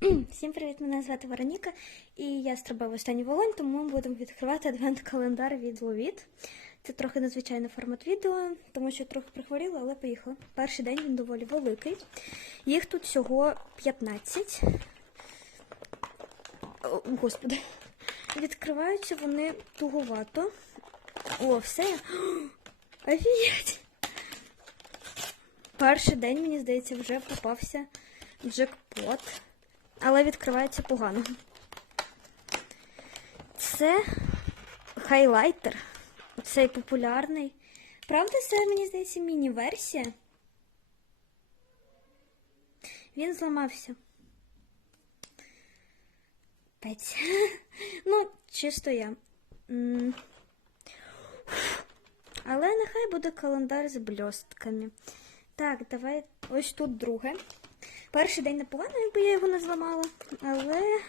Всім привіт! Мене звати Вероніка, і я стрибав останній вогонь, тому ми будемо відкривати адвент-календар від Ловіт. Це трохи незвичайний формат відео, тому що трохи прихворіла, але поїхала. Перший день він доволі великий. Їх тут всього 15. О, Господи. Відкриваються вони туговато. О, все. Офігеть! Перший день, мені здається, вже попався джекпот, але відкривається погано. Це хайлайтер, цей популярний. Правда, це, мені здається, міні-версія. Він зламався. Пець. Ну, чисто я. Але нехай буде календар з бльостками. Так, давай ось тут друге. Перший день непогано, якби я його не зламала, але.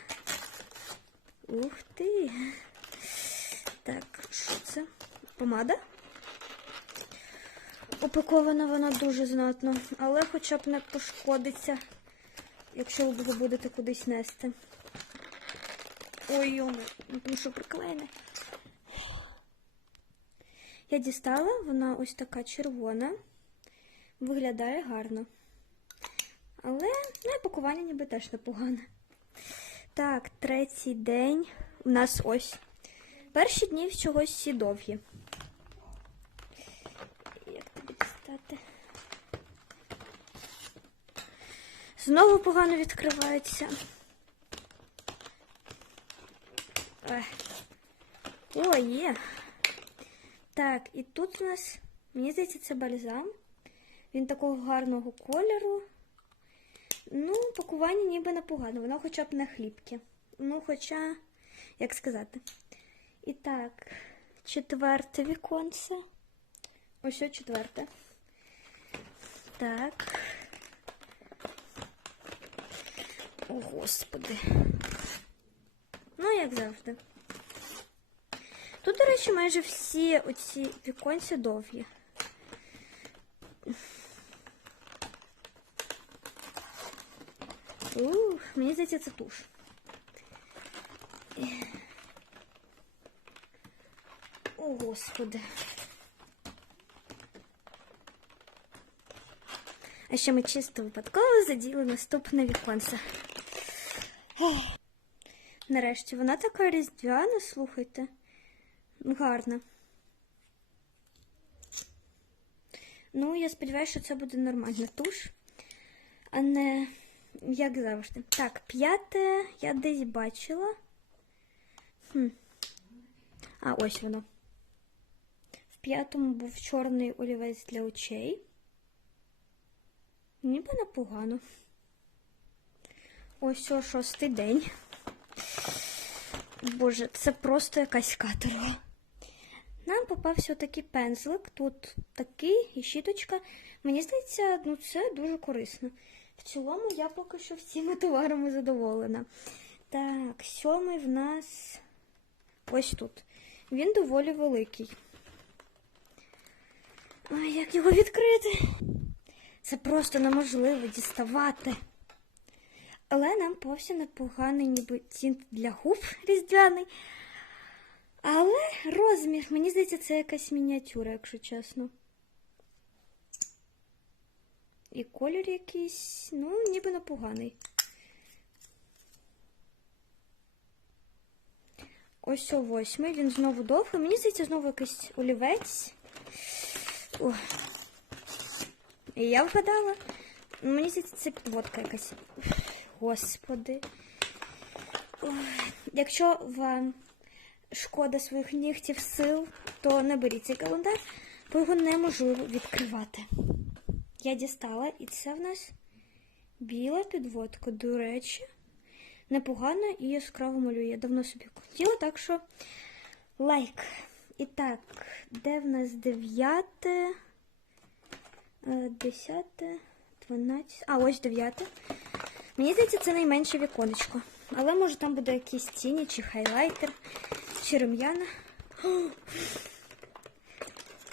Ух ти. Так, що це? Помада? Упакована вона дуже знатно, але хоча б не пошкодиться, якщо ви будете кудись нести. Ой, йому, тому що приклеєне. Я дістала, вона ось така червона. Виглядає гарно. Але ну, і пакування ніби теж непогане. Так, третій день у нас ось. Перші дні чогось всі довгі. Як тобі дістати? Знову погано відкривається. О, є. Так, і тут у нас, мені здається, це бальзам. Він такого гарного кольору. Ну, пакування ніби непогано, воно хоча б не хлібке. Ну, хоча, як сказати. І так, четверте віконце. Ось о четверте. Так. О, Господи. Ну, як завжди. Тут, до речі, майже всі оці віконці довгі. Ух, мені здається, це туш. О, Господи. А ще ми чисто випадково заділи наступне віконце. Нарешті вона така різдвяна, слухайте. Гарна. Ну, я сподіваюся, що це буде нормальна туш, а не як завжди. Так, п'яте я десь бачила. Хм. А, ось воно. В п'ятому був чорний олівець для очей. Ніби непогано. Ось о шостий день. Боже, це просто якась каторга. Нам попався такий пензлик, тут такий і щіточка. Мені здається, ну це дуже корисно. В цілому я поки що всіми товарами задоволена. Так, сьомий в нас ось тут. Він доволі великий. Ой, як його відкрити? Це просто неможливо діставати. Але нам повся непоганий ніби тінт для губ різдвяний. Але розмір, мені здається, це якась мініатюра, якщо чесно. І колір якийсь, ну, ніби непоганий. Ось о восьмий, він знову довгий. Мені здається, знову якийсь олівець. І я вгадала. Ну, Мені здається, це підводка якась. Господи. Ой. Якщо вам шкода своїх нігтів сил, то не цей календар, бо його неможливо відкривати. Я дістала, і це в нас біла підводка. До речі, непогана і яскраво малює. Я давно собі хотіла, так що лайк. І так, де в нас дев'яте, е, десяте, дванадцяте. А, ось дев'яте. Мені здається, це найменше віконечко. Але може там буде якісь тіні, чи хайлайтер, чи рум'яна.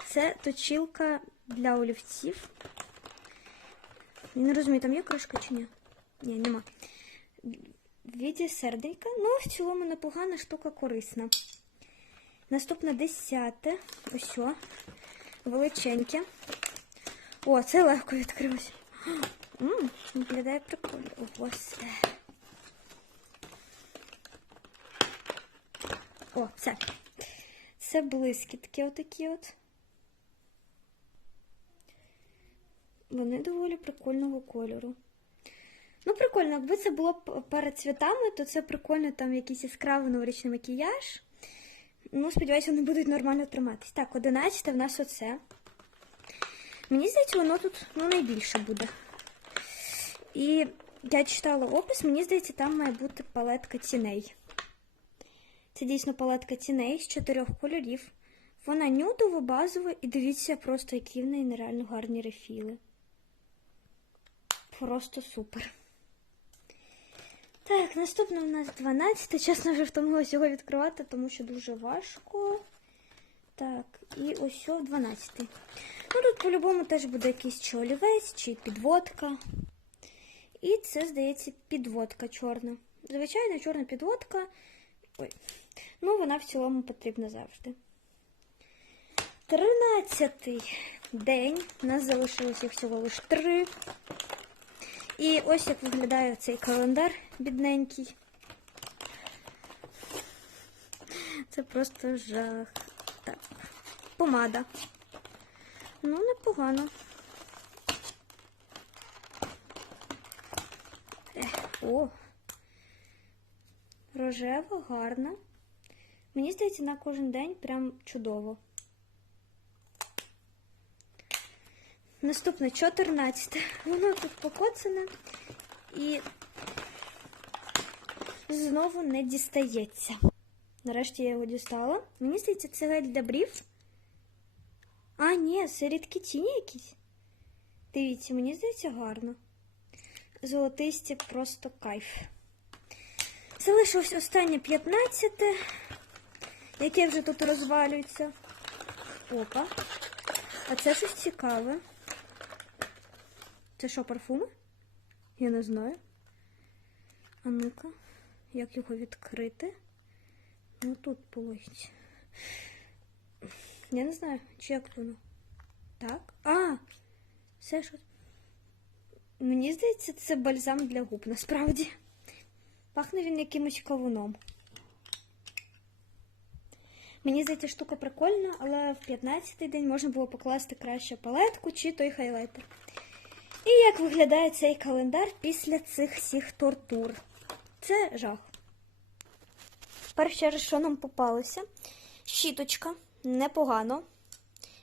Це точілка для олівців. Я не розумію, там є кришка чи ні? Ні, нема. в віді серденька. Ну, в цілому непогана штука корисна. Наступне десяте. Ось. Величеньке. О, це легко відкрилось. Ммм, виглядає прикольно. Ось. О, це. Це блискітки отакі от. Вони доволі прикольного кольору. Ну, прикольно, якби це було перед святами, то це прикольно там якийсь яскравий новорічний макіяж. Ну, сподіваюся, вони будуть нормально триматись. Так, 11 в нас оце. Мені здається, воно тут ну, найбільше буде. І я читала опис, мені здається, там має бути палетка тіней. Це дійсно палетка тіней з чотирьох кольорів. Вона нюдова, базова, і дивіться просто, які в неї нереально гарні рефіли. Просто супер. Так, наступне у нас 12. Чесно, вже втомилася його відкривати, тому що дуже важко. Так, і ось о 12. Ну, тут по-любому теж буде якийсь чи олівець, чи підводка. І це, здається, підводка чорна. Звичайно, чорна підводка. Ой. Ну, вона в цілому потрібна завжди. Тринадцятий день. У нас залишилося всього лише три. І ось як виглядає цей календар бідненький. Це просто жах. Так. Помада. Ну, непогано. О. Рожева, гарна. Мені здається, на кожен день прям чудово. Наступне 14. Воно тут покоцане і знову не дістається. Нарешті я його дістала. Мені здається, це гель для брів. А, ні, це рідкі тіні якісь. Дивіться, мені здається, гарно. Золотисті просто кайф. Залишилось останнє 15, яке вже тут розвалюється. Опа. А це щось цікаве. Це що, парфуми? Я не знаю. А ну-ка, як його відкрити? Ну тут полить. Я не знаю, чи як воно. Так. А! Це що? Мені здається, це бальзам для губ, насправді. Пахне він якимось кавуном. Мені здається, штука прикольна, але в 15-й день можна було покласти краще палетку чи той хайлайтер. І як виглядає цей календар після цих всіх тортур? Це жах. Перше, що нам попалося? Щіточка, непогано.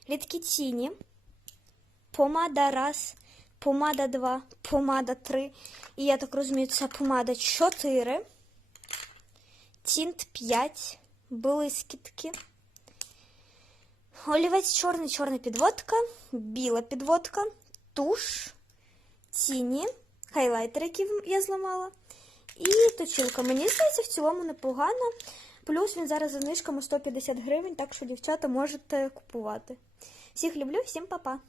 Рідкі тіні, помада раз, помада два, помада три. І я так розумію, це помада 4, тінт 5, блискітки. Олівець чорний, чорна підводка, біла підводка, туш, тіні, хайлайтер, який я зламала, і точилка. Мені здається, в цілому непогано. Плюс він зараз за знижками 150 гривень, так що, дівчата, можете купувати. Всіх люблю, всім па-па!